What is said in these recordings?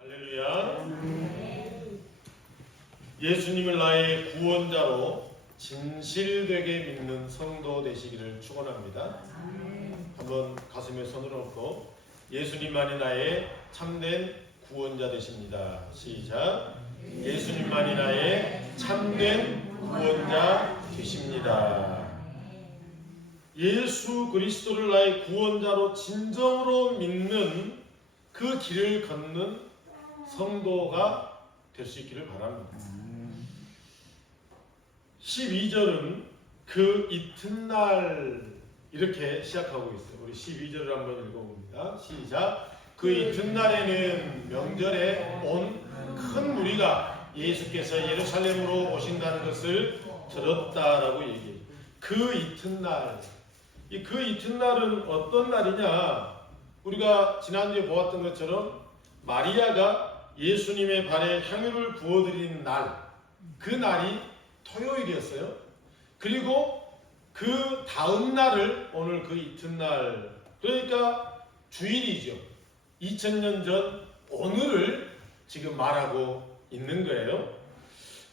할렐루야. 예수님을 나의 구원자로 진실되게 믿는 성도 되시기를 축원합니다. 한번 가슴에 손을 얹고 예수님만이 나의 참된 구원자 되십니다. 시작. 예수님만이 나의 참된 구원자 되십니다. 예수 그리스도를 나의 구원자로 진정으로 믿는 그 길을 걷는 성도가 될 수 있기를 바랍니다. 12절은 그 이튿날 이렇게 시작하고 있어요. 우리 12절을 한번 읽어봅니다. 시작. 그 이튿날에는 명절에 온 큰 무리가 예수께서 예루살렘으로 오신다는 것을 들었다라고 얘기해요. 그 이튿날. 그 이튿날은 어떤 날이냐? 우리가 지난주에 보았던 것처럼 마리아가 예수님의 발에 향유를 부어드린 날, 그 날이 토요일이었어요. 그리고 그 다음 날을 오늘 그 이튿날, 그러니까 주일이죠. 2000년 전 오늘을 지금 말하고 있는 거예요.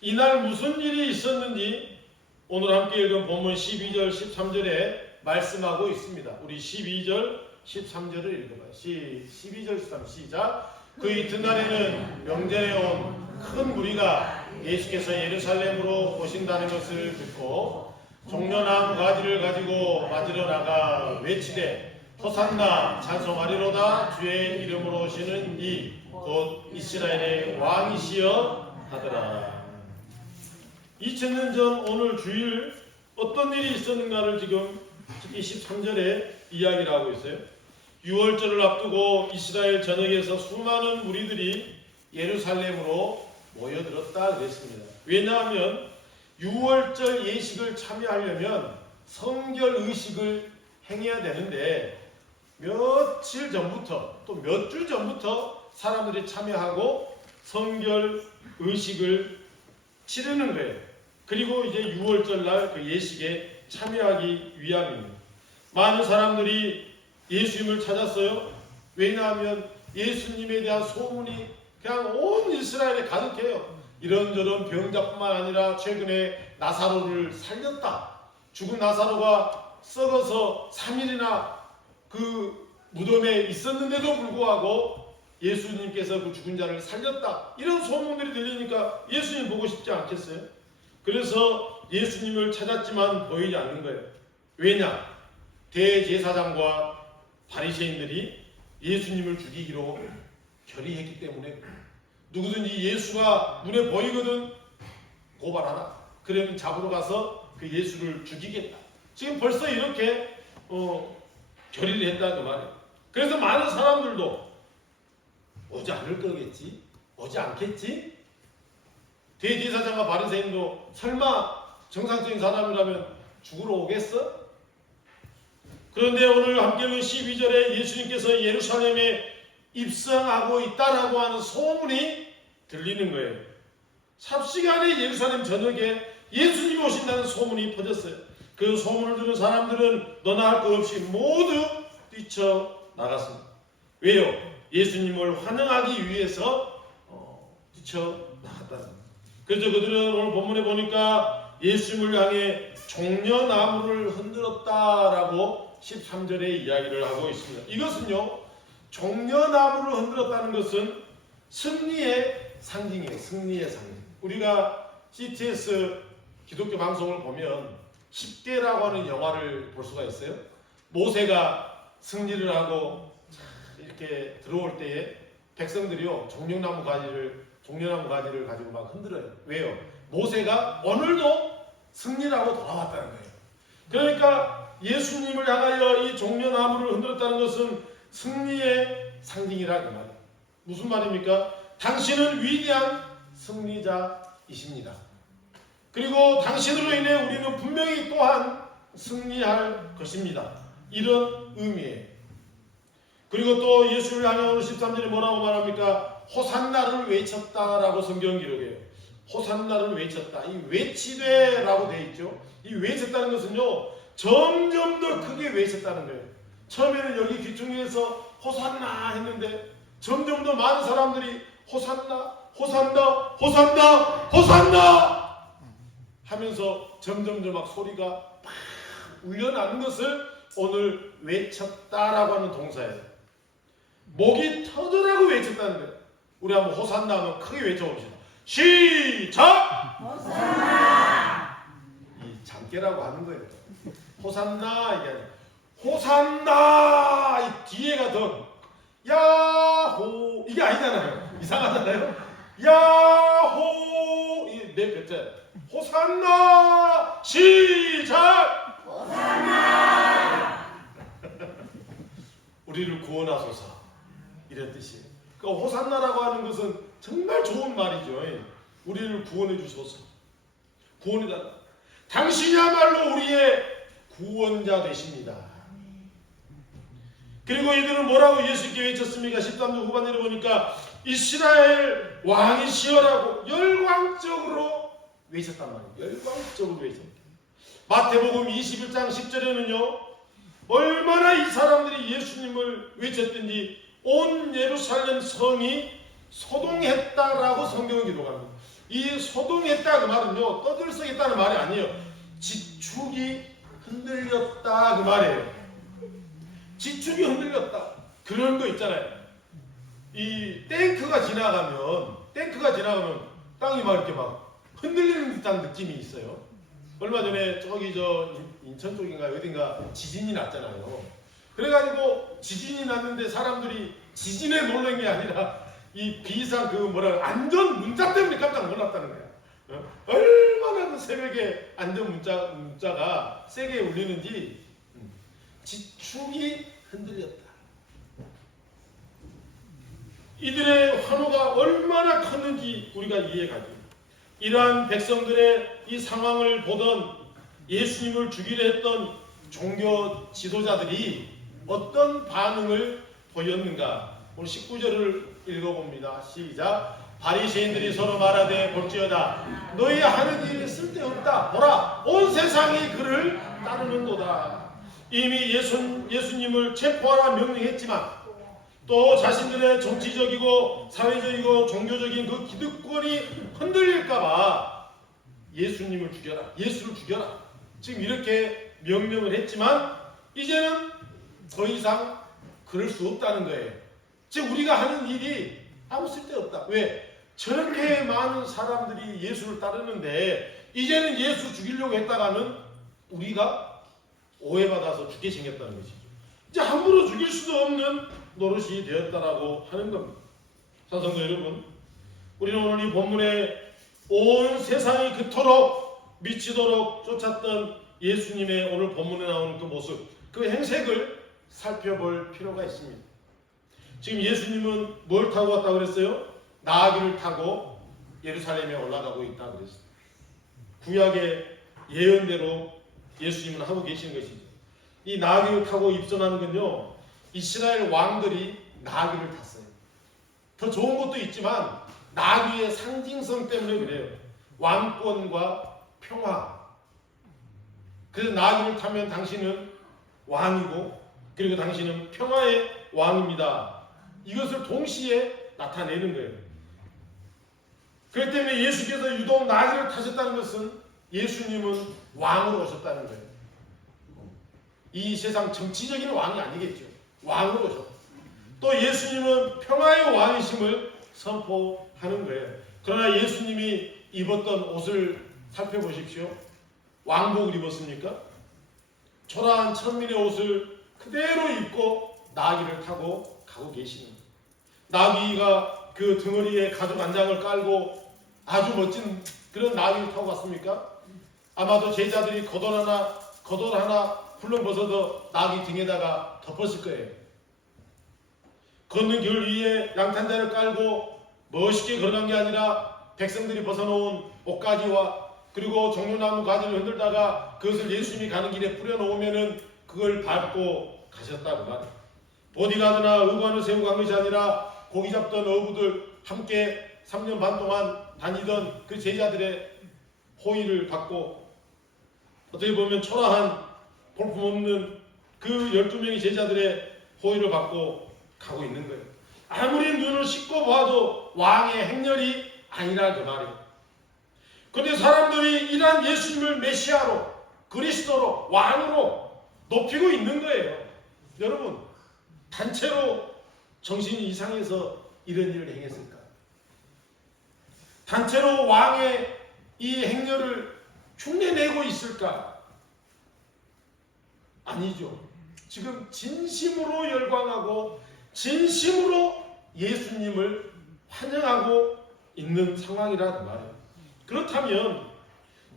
이날 무슨 일이 있었는지 오늘 함께 읽은 본문 12절 13절에 말씀하고 있습니다. 우리 12절 13절을 읽어봐요. 12절 13 시작. 그 이튿날에는 명절에 온 큰 무리가 예수께서 예루살렘으로 오신다는 것을 듣고 종려나무 가지를 가지고 맞으러 나가 외치되 호산나 찬송하리로다 주의 이름으로 오시는 이 곧 이스라엘의 왕이시여 하더라. 2000년 전 오늘 주일 어떤 일이 있었는가를 지금 특히 13절에 이야기를 하고 있어요. 6월절을 앞두고 이스라엘 전역에서 수많은 무리들이 예루살렘으로 모여들었다 그랬습니다. 왜냐하면 6월절 예식을 참여하려면 성결 의식을 행해야 되는데 며칠 전부터 또 몇 주 전부터 사람들이 참여하고 성결 의식을 치르는 거예요. 그리고 이제 6월절 날 그 예식에 참여하기 위함입니다. 많은 사람들이 예수님을 찾았어요. 왜냐하면 예수님에 대한 소문이 그냥 온 이스라엘에 가득해요. 이런저런 병자뿐만 아니라 최근에 나사로를 살렸다. 죽은 나사로가 썩어서 3일이나 그 무덤에 있었는데도 불구하고 예수님께서 그 죽은 자를 살렸다. 이런 소문들이 들리니까 예수님 보고 싶지 않겠어요? 그래서 예수님을 찾았지만 보이지 않는 거예요. 왜냐? 대제사장과 바리새인들이 예수님을 죽이기로 결의했기 때문에 누구든지 예수가 눈에 보이거든 고발하라. 그러면 잡으러 가서 그 예수를 죽이겠다. 지금 벌써 이렇게 결의를 했다는 말이에요. 그래서 많은 사람들도 오지 않을 거겠지? 오지 않겠지? 대제사장과 바리새인도 설마 정상적인 사람이라면 죽으러 오겠어? 그런데 오늘 함께 읽은 12절에 예수님께서 예루살렘에 입성하고 있다라고 하는 소문이 들리는 거예요. 삽시간에 예루살렘 전역에 예수님이 오신다는 소문이 퍼졌어요. 그 소문을 들은 사람들은 너나 할 것 없이 모두 뛰쳐나갔습니다. 왜요? 예수님을 환영하기 위해서 뛰쳐나갔다는 거예요. 그래서 그들은 오늘 본문에 보니까 예수님을 향해 종려나무를 흔들었다라고 13절에 이야기를 하고 있습니다. 이것은요, 종려나무를 흔들었다는 것은 승리의 상징이에요. 승리의 상징. 우리가 CTS 기독교 방송을 보면 10대라고 하는 영화를 볼 수가 있어요. 모세가 승리를 하고 이렇게 들어올 때에 백성들이요, 종려나무 가지를 가지고 막 흔들어요. 왜요? 모세가 오늘도 승리를 하고 돌아왔다는 거예요. 그러니까 예수님을 향하여 이 종려나무를 흔들었다는 것은 승리의 상징이라는 말이에요. 무슨 말입니까? 당신은 위대한 승리자이십니다. 그리고 당신으로 인해 우리는 분명히 또한 승리할 것입니다. 이런 의미예요. 그리고 또 예수를 향해 오늘 13절에 뭐라고 말합니까? 호산나를 외쳤다라고 성경 기록해요. 호산나를 외쳤다. 이 외치되라고 되어 있죠. 이 외쳤다는 것은요, 점점 더 크게 외쳤다는 거예요. 처음에는 여기 귀퉁이에서 호산나 했는데 점점 더 많은 사람들이 호산나 호산나 호산나 호산나 하면서 점점점 막 소리가 막 울려나는 것을 오늘 외쳤다라고 하는 동사예요. 목이 터져라고 외쳤다는 거예요. 우리 한번 호산나 하면 크게 외쳐봅시다. 시작! 호산나! 이 장깨라고 하는 거예요. 호산나 이게 아니라 호산나 이 뒤에가 더 야호 이게 아니잖아요. 이상하잖아요. 야호 이게 네 배째. 호산나 시작! 호산나! 우리를 구원하소서 이런 뜻이에요. 그러니까 호산나라고 하는 것은 정말 좋은 말이죠. 우리를 구원해 주소서. 구원해달라. 당신이야말로 우리의 구원자 되십니다. 그리고 이들은 뭐라고 예수께 외쳤습니까? 13절 후반절에 보니까 이스라엘 왕이시여라고 열광적으로 외쳤단 말이에요. 열광적으로 외쳤습니다. 마태복음 21장 10절에는요. 얼마나 이 사람들이 예수님을 외쳤든지 온 예루살렘 성이 소동했다라고 성경은 기록합니다. 이 소동했다 그 말은요. 떠들썩했다는 말이 아니에요. 지축이 흔들렸다 그 말이에요. 지축이 흔들렸다. 그런 거 있잖아요. 이 탱크가 지나가면 땅이 막 이렇게 막 흔들리는 듯한 느낌이 있어요. 얼마 전에 저기 저 인천 쪽인가 어딘가 지진이 났잖아요. 그래가지고 지진이 났는데 사람들이 지진에 놀란 게 아니라 이 비상 그 뭐라 안전 문자 때문에 깜짝 놀랐다는 거야. 얼마나 그 새벽에 안전 문자가 세게 울리는지 지축이 흔들렸다. 이들의 환호가 얼마나 컸는지 우리가 이해가 됩니다. 이러한 백성들의 이 상황을 보던 예수님을 죽이려 했던 종교 지도자들이 어떤 반응을 보였는가? 오늘 19절을 읽어봅니다. 시작. 바리새인들이 서로 말하되 볼지어다 너희 하는 일이 쓸데없다. 보라 온 세상이 그를 따르는도다. 이미 예수님을 체포하라 명령했지만 또 자신들의 정치적이고 사회적이고 종교적인 그 기득권이 흔들릴까봐 예수님을 죽여라. 예수를 죽여라. 지금 이렇게 명령을 했지만 이제는 더 이상 그럴 수 없다는 거예요. 즉 우리가 하는 일이 아무 쓸데없다. 왜? 저렇게 많은 사람들이 예수를 따르는데 이제는 예수 죽이려고 했다가는 우리가 오해받아서 죽게 생겼다는 것이죠. 이제 함부로 죽일 수도 없는 노릇이 되었다라고 하는 겁니다. 사성도 여러분, 우리는 오늘 이 본문에 온 세상이 그토록 미치도록 쫓았던 예수님의 오늘 본문에 나오는 그 모습, 그 행색을 살펴볼 필요가 있습니다. 지금 예수님은 뭘 타고 왔다고 그랬어요? 나귀를 타고 예루살렘에 올라가고 있다고 그랬어요. 구약의 예언대로 예수님은 하고 계시는 것이죠. 이 나귀를 타고 입성하는 건요, 이스라엘 왕들이 나귀를 탔어요. 더 좋은 것도 있지만 나귀의 상징성 때문에 그래요. 왕권과 평화. 그래서 나귀를 타면 당신은 왕이고 그리고 당신은 평화의 왕입니다. 이것을 동시에 나타내는 거예요. 그렇기 때문에 예수께서 유독 나귀를 타셨다는 것은 예수님은 왕으로 오셨다는 거예요. 이 세상 정치적인 왕이 아니겠죠. 왕으로 오셨다. 또 예수님은 평화의 왕이심을 선포하는 거예요. 그러나 예수님이 입었던 옷을 살펴보십시오. 왕복을 입었습니까? 초라한 천민의 옷을 그대로 입고 나귀를 타고 가고 계시는 거예요. 나귀가 그 등허리에 가죽 안장을 깔고 아주 멋진 그런 나귀를 타고 갔습니까? 아마도 제자들이 겉옷 하나 훌렁 벗어서 나귀 등에다가 덮었을 거예요. 걷는 길 위에 양탄자를 깔고 멋있게 걸어간 게 아니라 백성들이 벗어놓은 옷가지와 그리고 종려나무 가지를 흔들다가 그것을 예수님이 가는 길에 뿌려놓으면은 그걸 밟고 가셨다고 말이에요. 보디가드나 의관을 세우고 간 것이 아니라 고기 잡던 어부들 함께 3년 반 동안 다니던 그 제자들의 호의를 받고 어떻게 보면 초라한 볼품없는 그 12명의 제자들의 호의를 받고 가고 있는 거예요. 아무리 눈을 씻고 봐도 왕의 행렬이 아니라 그 말이에요. 그런데 사람들이 이러한 예수님을 메시아로, 그리스도로, 왕으로 높이고 있는 거예요. 여러분, 단체로 정신이 이상해서 이런 일을 행했을까? 단체로 왕의 이 행렬을 흉내내고 있을까? 아니죠. 지금 진심으로 열광하고 진심으로 예수님을 환영하고 있는 상황이라는 말이에요. 그렇다면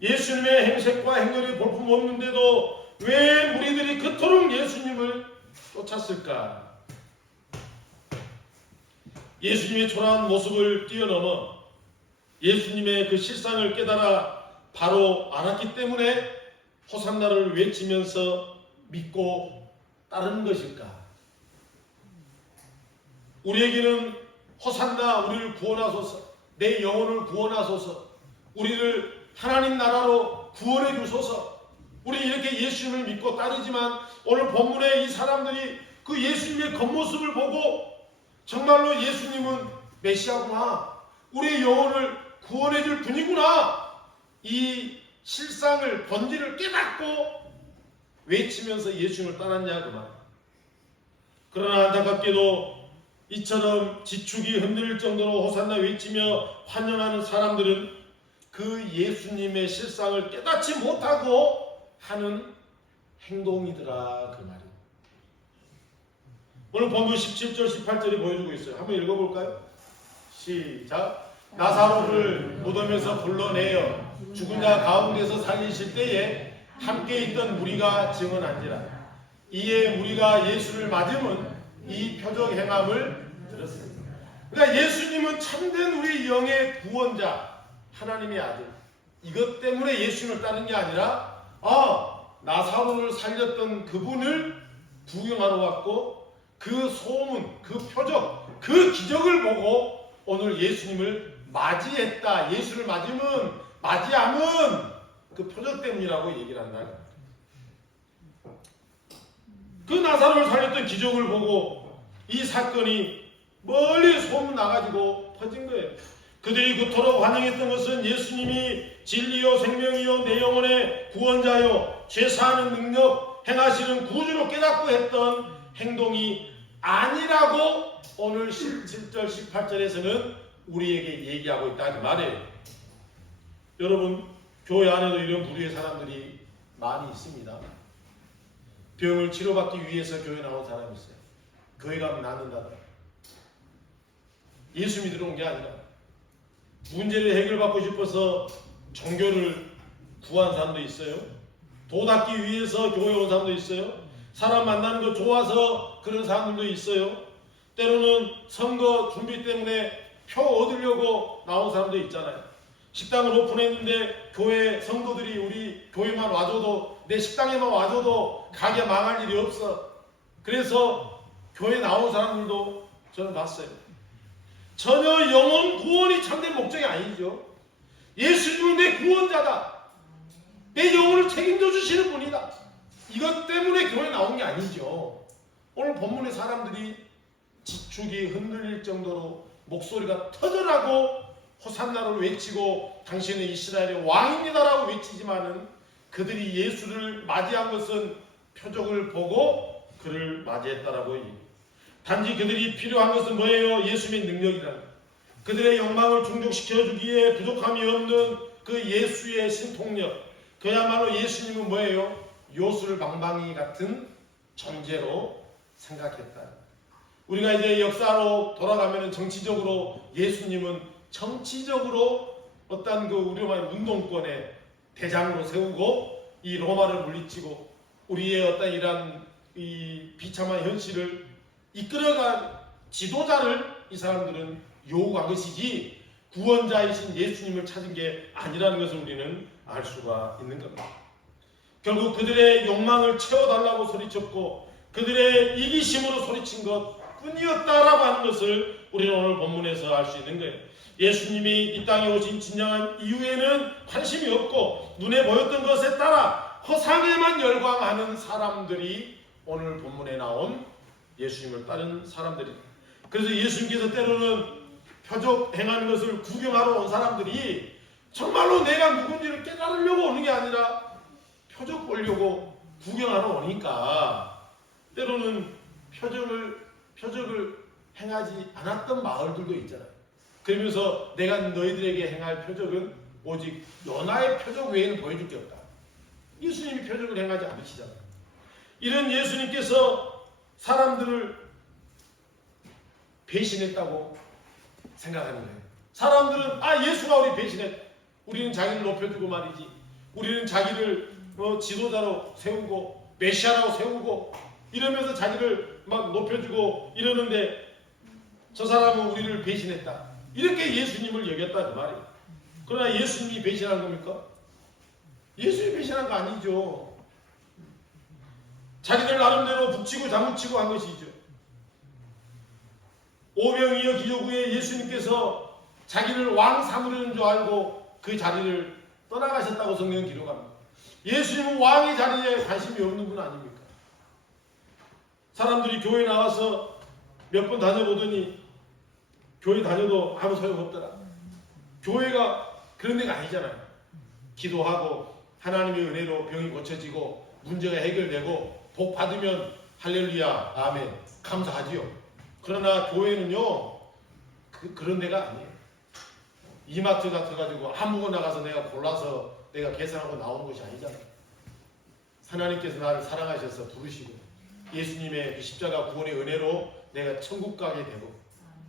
예수님의 행색과 행렬이 볼품없는데도 왜 무리들이 그토록 예수님을 쫓았을까? 예수님의 초라한 모습을 뛰어넘어 예수님의 그 실상을 깨달아 바로 알았기 때문에 호산나를 외치면서 믿고 따르는 것일까? 우리에게는 호산나, 우리를 구원하소서, 내 영혼을 구원하소서, 우리를 하나님 나라로 구원해 주소서. 우리 이렇게 예수님을 믿고 따르지만 오늘 본문에 이 사람들이 그 예수님의 겉모습을 보고 정말로 예수님은 메시아구나, 우리의 영혼을 구원해 줄 분이구나, 이 실상을, 본질을 깨닫고 외치면서 예수님을 따랐냐 그 말. 그러나 안타깝게도 이처럼 지축이 흔들릴 정도로 호산나 외치며 환영하는 사람들은 그 예수님의 실상을 깨닫지 못하고 하는 행동이더라 그 말이에요. 오늘 본문 17절 18절이 보여주고 있어요. 한번 읽어볼까요? 시작. 나사로를 무덤에서 불러내어 죽은 자 가운데서 살리실 때에 함께 있던 무리가 증언한지라. 이에 무리가 예수를 맞으면 이 표적 행함을 들었습니다. 그러니까 예수님은 참된 우리 영의 구원자, 하나님의 아들. 이것 때문에 예수님을 따른 게 아니라 나사로를 살렸던 그분을 구경하러 왔고 그 소문, 그 표적, 그 기적을 보고 오늘 예수님을 맞이했다. 예수를 맞이함은 그 표적 때문이라고 얘기를 한다. 그 나사로를 살렸던 기적을 보고 이 사건이 멀리 소문 나가지고 퍼진 거예요. 그들이 그토록 환영했던 것은 예수님이 진리요 생명이요 내 영혼의 구원자요 죄사하는 능력 행하시는 구주로 깨닫고 했던 행동이 아니라고 오늘 17절 18절에서는 우리에게 얘기하고 있다 그 말이에요. 여러분, 교회 안에도 이런 부류의 사람들이 많이 있습니다. 병을 치료받기 위해서 교회 나온 사람이 있어요. 교회 가면 낫는다. 예수 믿으러 온 게 아니라 문제를 해결받고 싶어서 종교를 구한 사람도 있어요. 돈 받기 위해서 교회 온 사람도 있어요. 사람 만나는 거 좋아서 그런 사람들도 있어요. 때로는 선거 준비 때문에 표 얻으려고 나온 사람도 있잖아요. 식당을 오픈했는데 교회 성도들이 우리 교회만 와줘도, 내 식당에만 와줘도 가게 망할 일이 없어. 그래서 교회 나온 사람들도 저는 봤어요. 전혀 영혼 구원이 참된 목적이 아니죠. 예수님은 내 구원자다, 내 영혼을 책임져 주시는 분이다, 이것 때문에 교회 나온 게 아니죠. 오늘 본문의 사람들이 지축이 흔들릴 정도로 목소리가 터져나고 호산나를 외치고 당신은 이스라엘의 왕입니다라고 외치지만은 그들이 예수를 맞이한 것은 표적을 보고 그를 맞이했다라고 얘기합니다. 단지 그들이 필요한 것은 뭐예요? 예수님의 능력이라는 거예요. 그들의 욕망을 충족시켜주기에 부족함이 없는 그 예수의 신통력, 그야말로 예수님은 뭐예요? 요술방망이 같은 존재로 생각했다. 우리가 이제 역사로 돌아가면 정치적으로 예수님은 정치적으로 어떤 그 우리가 말하는 운동권의 대장으로 세우고 이 로마를 물리치고 우리의 어떤 이러한 이 비참한 현실을 이끌어간 지도자를 이 사람들은 요구한 것이지 구원자이신 예수님을 찾은 게 아니라는 것을 우리는 알 수가 있는 겁니다. 결국 그들의 욕망을 채워달라고 소리쳤고 그들의 이기심으로 소리친 것 뿐이었다라고 하는 것을 우리는 오늘 본문에서 알 수 있는 거예요. 예수님이 이 땅에 오신 진정한 이유에는 관심이 없고 눈에 보였던 것에 따라 허상에만 열광하는 사람들이 오늘 본문에 나온 예수님을 따른 사람들입니다. 그래서 예수님께서 때로는 표적 행하는 것을 구경하러 온 사람들이 정말로 내가 누군지를 깨달으려고 오는 게 아니라 표적 보려고 구경하러 오니까 때로는 표적을 행하지 않았던 마을들도 있잖아요. 그러면서 내가 너희들에게 행할 표적은 오직 요나의 표적 외에는 보여줄 게 없다. 예수님이 표적을 행하지 않으시잖아요. 이런 예수님께서 사람들을 배신했다고 생각하는 거예요. 사람들은 예수가 우리 배신했다. 우리는 자기를 높여주고 말이지. 우리는 자기를 지도자로 세우고 메시아라고 세우고 이러면서 자기를 막 높여주고 이러는데 저 사람은 우리를 배신했다. 이렇게 예수님을 여겼다 그 말이에요. 그러나 예수님이 배신한 겁니까? 예수님이 배신한 거 아니죠. 자기들 나름대로 북치고 장구치고 한 것이죠. 오병이어 기적 후에 예수님께서 자기를 왕 삼으려는 줄 알고 그 자리를 떠나가셨다고 성경은 기록합니다. 예수님은 왕의 자리에 관심이 없는 분 아닙니까? 사람들이 교회 나와서 몇 번 다녀보더니 교회 다녀도 아무 소용없더라. 교회가 그런 데가 아니잖아요. 기도하고 하나님의 은혜로 병이 고쳐지고 문제가 해결되고 복 받으면 할렐루야 아멘 감사하지요. 그러나 교회는요 그런 데가 아니에요. 이마트 같아가지고 아무거나 가서 내가 골라서 내가 계산하고 나오는 것이 아니잖아요. 하나님께서 나를 사랑하셔서 부르시고 예수님의 그 십자가 구원의 은혜로 내가 천국 가게 되고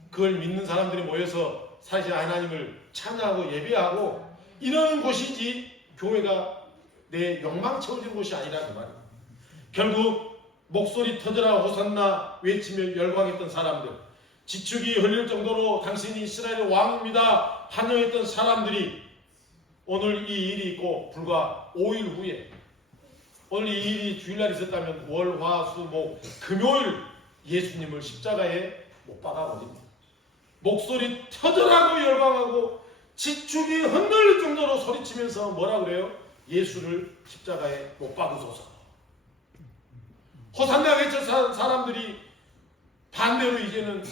그걸 믿는 사람들이 모여서 사실 하나님을 찬양하고 예배하고 이러는 곳이지 교회가 내 욕망 채워지는 곳이 아니라 그 말이에요. 결국 목소리 터져라 호산나 외치며 열광했던 사람들, 지축이 흘릴 정도로 당신이 이스라엘의 왕입니다 환영했던 사람들이 오늘 이 일이 있고 불과 5일 후에 오늘 이 일이 주일날 있었다면 월, 화, 수, 목, 금요일 예수님을 십자가에 못 박아버립니다. 목소리 터져라고 열광하고 지축이 흔들릴 정도로 소리치면서 뭐라 그래요? 예수를 십자가에 못 박으소서. 호산나 외쳤던 사람들이 반대로 이제는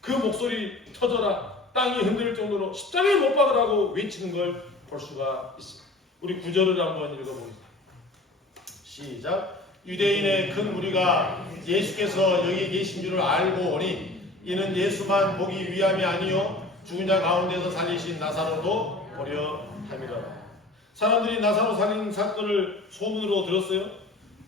그 목소리 터져라 땅이 흔들릴 정도로 십자가에 못 박으라고 외치는 걸 볼 수가 있습니다. 우리 구절을 한번 읽어보겠습니다. 시작. 유대인의 큰 무리가 예수께서 여기 계신 줄을 알고 오니 이는 예수만 보기 위함이 아니요 죽은 자 가운데서 살리신 나사로도 보려 함이라. 사람들이 나사로 살린 사건을 소문으로 들었어요.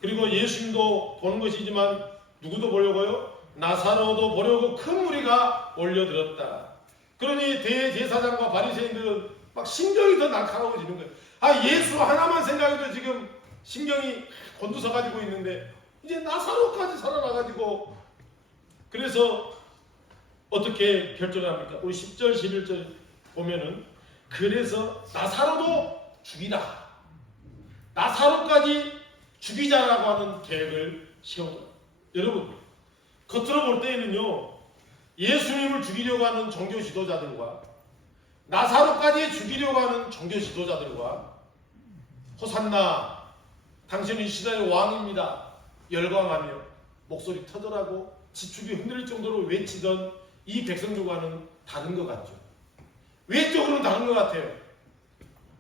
그리고 예수님도 보는 것이지만 누구도 보려고요? 나사로도 보려고 큰 무리가 몰려들었다. 그러니 대제사장과 바리새인들은 막 신경이 더 날카로워지는 거예요. 예수 하나만 생각해도 지금 신경이 곤두서 가지고 있는데 이제 나사로까지 살아나가지고 그래서 어떻게 결정을 합니까? 우리 10절 11절 보면은 그래서 나사로도 죽이라. 나사로까지 죽이자라고 하는 계획을 세우더라. 여러분 겉으로 볼 때에는요 예수님을 죽이려고 하는 종교 지도자들과 나사로까지 죽이려고 하는 종교 지도자들과 호산나 당신은 이스라엘 왕입니다 열광하며 목소리 터져라고 지축이 흔들릴 정도로 외치던 이 백성들과는 다른 것 같죠. 외적으로는 다른 것 같아요.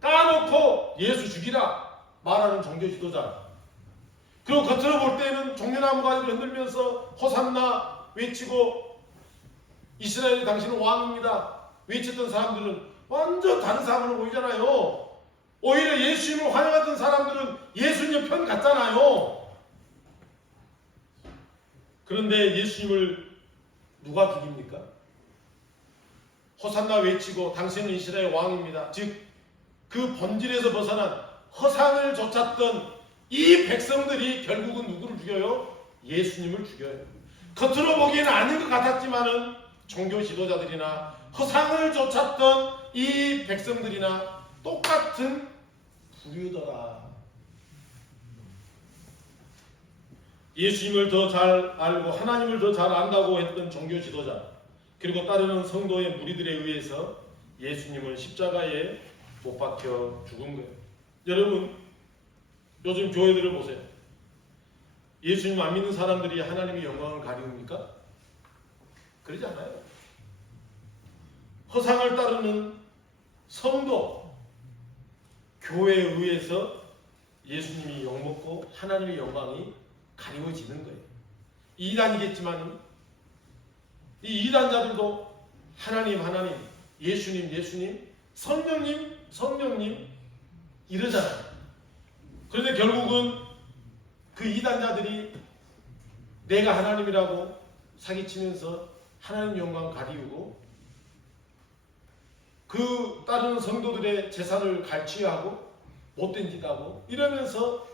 까놓고 예수 죽이라 말하는 종교 지도자, 그리고 겉으로 볼 때는 종려나무 가지를 흔들면서 호산나 외치고 이스라엘이 당신은 왕입니다 외쳤던 사람들은 완전 다른 사람으로 보이잖아요. 오히려 예수님을 환영하던 사람들은 예수님 편 같잖아요. 그런데 예수님을 누가 죽입니까? 호산나 외치고 당신은 이스라엘 왕입니다. 즉 그 본질에서 벗어난 허상을 좇았던 이 백성들이 결국은 누구를 죽여요? 예수님을 죽여요. 겉으로 보기에는 아닌 것 같았지만은 종교 지도자들이나 허상을 좇았던 이 백성들이나 똑같은 부류더라. 예수님을 더 잘 알고 하나님을 더 잘 안다고 했던 종교 지도자 그리고 따르는 성도의 무리들에 의해서 예수님은 십자가에 못 박혀 죽은 거예요. 여러분 요즘 교회들을 보세요. 예수님 안 믿는 사람들이 하나님의 영광을 가리웁니까? 그러지 않아요. 허상을 따르는 성도, 교회에 의해서 예수님이 욕먹고 하나님의 영광이 가리워지는 거예요. 이단이겠지만 이 이단자들도 하나님, 예수님, 성령님 이러잖아요. 그런데 결국은 그 이단자들이 내가 하나님이라고 사기치면서 하나님 영광 가리우고 그 따르는 성도들의 재산을 갈취하고 못된 짓 하고 이러면서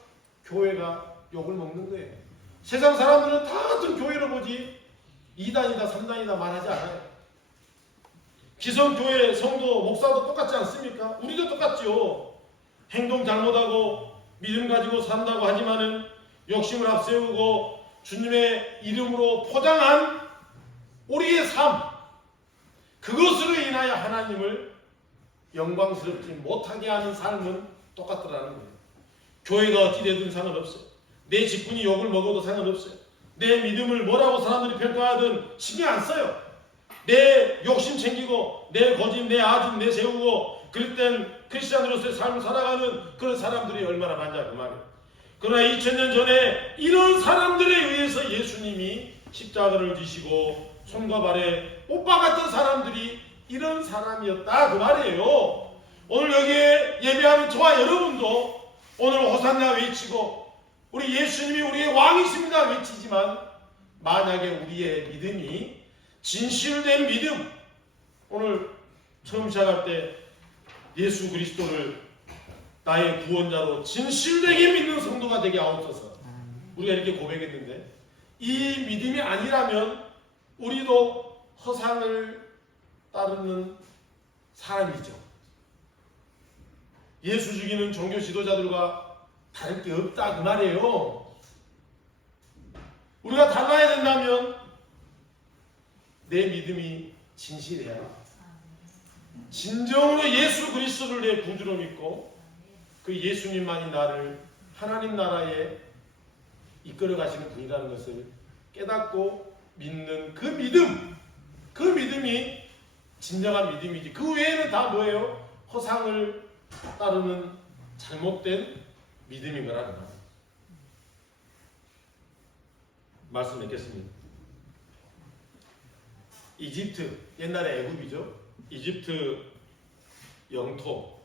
교회가 욕을 먹는 거예요. 세상 사람들은 다 같은 교회로 보지 2단이다 3단이다 말하지 않아요. 기성교회 성도 목사도 똑같지 않습니까? 우리도 똑같죠. 행동 잘못하고 믿음 가지고 산다고 하지만은 욕심을 앞세우고 주님의 이름으로 포장한 우리의 삶, 그것으로 인하여 하나님을 영광스럽지 못하게 하는 삶은 똑같더라는 거예요. 교회가 어찌 되든 상관없어요. 내 직분이 욕을 먹어도 상관없어요. 내 믿음을 뭐라고 사람들이 평가하든 신경 안 써요. 내 욕심 챙기고 내 고집, 내 아집 내세우고 그럴 땐 크리스찬으로서의 삶을 살아가는 그런 사람들이 얼마나 많냐 그 말이에요. 그러나 2000년 전에 이런 사람들에 의해서 예수님이 십자가를 지시고 손과 발에 못 박았던 사람들이 이런 사람이었다 그 말이에요. 오늘 여기에 예배하는 저와 여러분도 오늘 호산나 외치고 우리 예수님이 우리의 왕이십니다 외치지만 만약에 우리의 믿음이 진실된 믿음, 오늘 처음 시작할 때 예수 그리스도를 나의 구원자로 진실되게 믿는 성도가 되게 하옵소서. 우리가 이렇게 고백했는데 이 믿음이 아니라면 우리도 허상을 따르는 사람이죠. 예수 죽이는 종교 지도자들과 다를 게 없다 그 말이에요. 우리가 달라야 된다면 내 믿음이 진실해야 진정으로 예수 그리스도를 내 구주로 믿고 그 예수님만이 나를 하나님 나라에 이끌어 가시는 분이라는 것을 깨닫고 믿는 그 믿음이 진정한 믿음이지. 그 외에는 다 뭐예요? 허상을 따르는 잘못된 믿음인 거라는 거예요. 말씀 맺겠습니다. 이집트, 옛날에 애굽이죠. 이집트 영토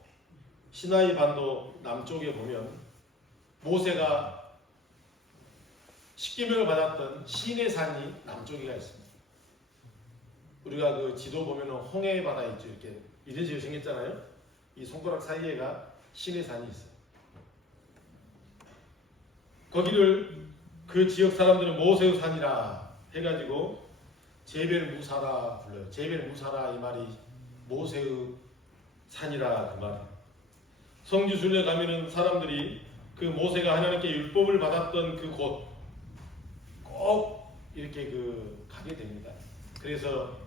시나이 반도 남쪽에 보면 모세가 십계명을 받았던 시내 산이 남쪽에가 있습니다. 우리가 그 지도 보면 홍해 바다 있죠. 이렇게 이런 식으로 생겼잖아요. 이 손가락 사이에가 시내 산이 있어요. 거기를 그 지역 사람들은 모세의 산이라 해가지고 제벨 무사라 불러요. 제벨 무사라 이 말이 모세의 산이라 그 말이에요. 성지순례 가면은 사람들이 그 모세가 하나님께 율법을 받았던 그 곳 꼭 이렇게 그 가게 됩니다. 그래서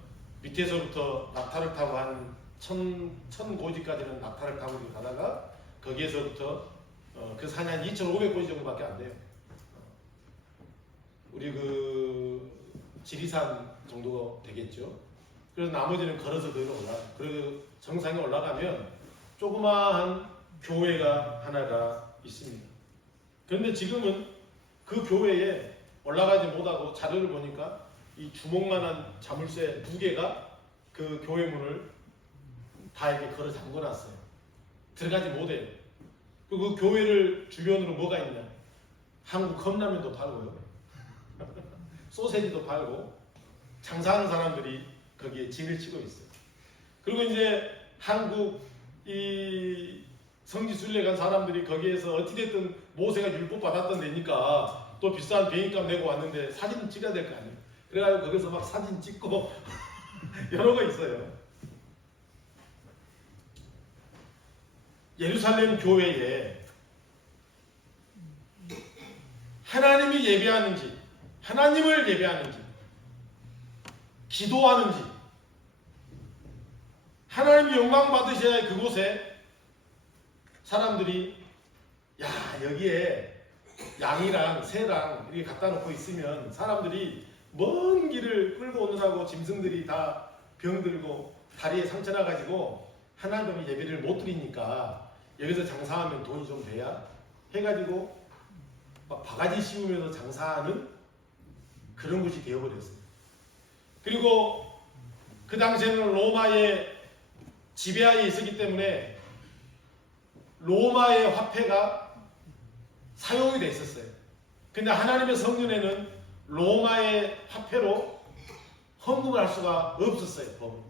밑에서부터 낙타를 타고 한 천 고지까지는 낙타를 타고 이렇게 가다가 거기에서부터 그 산이 한 2,500고지 정도밖에 안 돼요. 우리 그 지리산 정도 되겠죠. 그래서 나머지는 걸어서 거기로 올라가요. 그리고 정상에 올라가면 조그마한 교회가 하나가 있습니다. 그런데 지금은 그 교회에 올라가지 못하고 자료를 보니까 이 주먹만한 자물쇠 2개가 그 교회 문을 다 이렇게 걸어 잠궈놨어요. 들어가지 못해요. 그 교회를 주변으로 뭐가 있냐? 한국 컵라면도 팔고요. 소세지도 팔고 장사하는 사람들이 거기에 진을 치고 있어요. 그리고 이제 한국 이 성지순례 간 사람들이 거기에서 어찌됐든 모세가 율법 받았던 데니까 또 비싼 비행값 내고 왔는데 사진 찍어야 될 거 아니에요. 그래가지고 거기서 막 사진 찍고 여러 거 있어요. 예루살렘 교회에 하나님이 예배하는지, 하나님을 예배하는지, 기도하는지, 하나님이 영광 받으셔야 할 그곳에 사람들이 여기에 양이랑 새랑 이렇게 갖다 놓고 있으면 사람들이 먼 길을 끌고 오느라고 짐승들이 다 병들고 다리에 상처 나가지고 하나님의 예배를 못 드리니까 여기서 장사하면 돈이 좀 돼야 해가지고 막 바가지 씌우면서 장사하는 그런 곳이 되어버렸어요. 그리고 그 당시에는 로마의 지배하에 있었기 때문에 로마의 화폐가 사용이 돼 있었어요. 근데 하나님의 성전에는 로마의 화폐로 헌금을 할 수가 없었어요.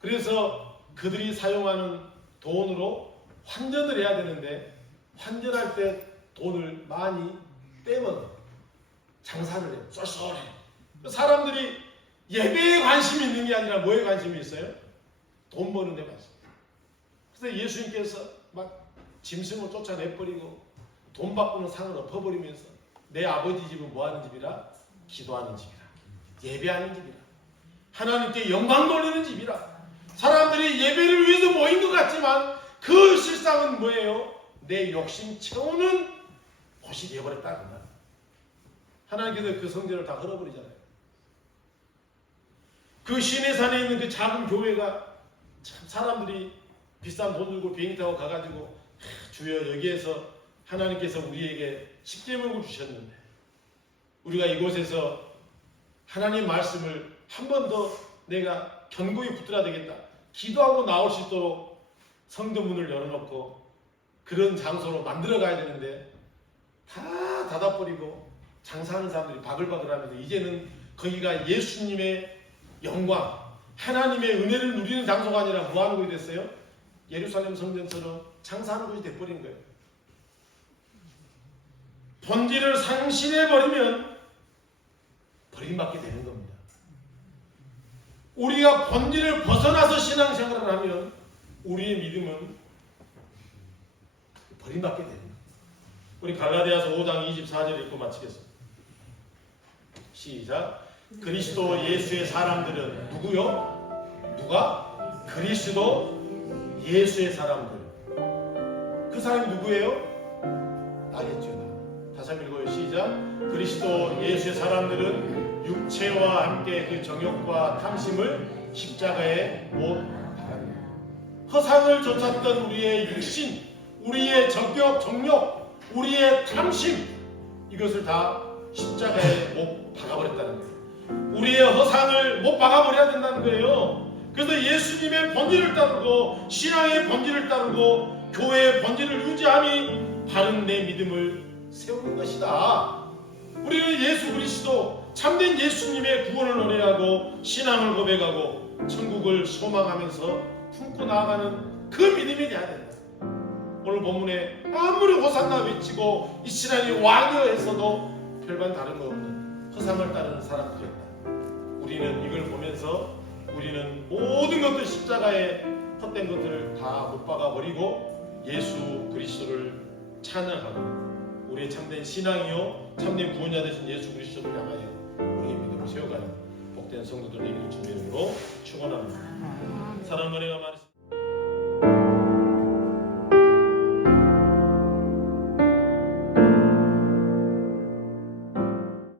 그래서 그들이 사용하는 돈으로 환전을 해야 되는데 환전할 때 돈을 많이 떼면 장사를 해요. 쏠쏠해. 사람들이 예배에 관심이 있는 게 아니라 뭐에 관심이 있어요? 돈 버는 데 관심. 그래서 예수님께서 막 짐승을 쫓아내버리고 돈 바꾸는 상을 엎어버리면서 내 아버지 집은 뭐하는 집이라? 기도하는 집이라. 예배하는 집이라. 하나님께 영광 돌리는 집이라. 사람들이 예배를 위해서 모인 것 같지만 그 실상은 뭐예요? 내 욕심 채우는 곳이 되어버렸다는 거야. 하나님께서 그 성전을 다 헐어버리잖아요. 그 시내산에 있는 그 작은 교회가 참 사람들이 비싼 돈 들고 비행기 타고 가가지고 주여 여기에서 하나님께서 우리에게 십계명을 주셨는데 우리가 이곳에서 하나님 말씀을 한 번 더 내가 견고히 붙들어야 되겠다. 기도하고 나올 수 있도록 성전문을 열어놓고 그런 장소로 만들어 가야 되는데 다 닫아버리고 장사하는 사람들이 바글바글하면서 이제는 거기가 예수님의 영광, 하나님의 은혜를 누리는 장소가 아니라 뭐 하는 곳이 됐어요? 예루살렘 성전처럼 장사하는 곳이 돼버린 거예요. 본질을 상실해버리면 버림받게 되는 겁니다. 우리가 본질을 벗어나서 신앙생활을 하면 우리의 믿음은 버림받게 됩니다. 우리 갈라디아서 5장 24절 읽고 마치겠습니다. 시작. 그리스도 예수의 사람들은 누구요? 누가? 그리스도 예수의 사람들. 그 사람이 누구예요? 나겠죠. 다시 한번 읽어요. 시작. 그리스도 예수의 사람들은 육체와 함께 그 정욕과 탐심을 십자가에 못 박았느니라. 허상을 좇았던 우리의 육신, 우리의 정욕, 우리의 탐심, 이것을 다 십자가에 못 박아버렸다는 거예요. 우리의 허상을 못 박아버려야 된다는 거예요. 그래서 예수님의 본질을 따르고 신앙의 본질을 따르고 교회의 본질을 유지함이 바른 내 믿음을 세우는 것이다. 우리는 예수 그리스도 참된 예수님의 구원을 노래하고 신앙을 고백하고 천국을 소망하면서 품고 나아가는 그 믿음이 돼야 된다. 오늘 본문에 아무리 호산나 외치고 이스라엘이 왕이어서도 별반 다른 거 없는 허상을 따르는 사람들이었다. 우리는 이걸 보면서 우리는 모든 것들 십자가에 헛된 것들을 다 못 박아버리고 예수 그리스도를 찬양하고 우리의 참된 신앙이요 참된 구원자 되신 예수 그리스도를 향하여 우리의 믿음을 세워가는 복된 성도들 되기를 주님의 이름으로 축원합니다. 사랑하는 은혜가 많으신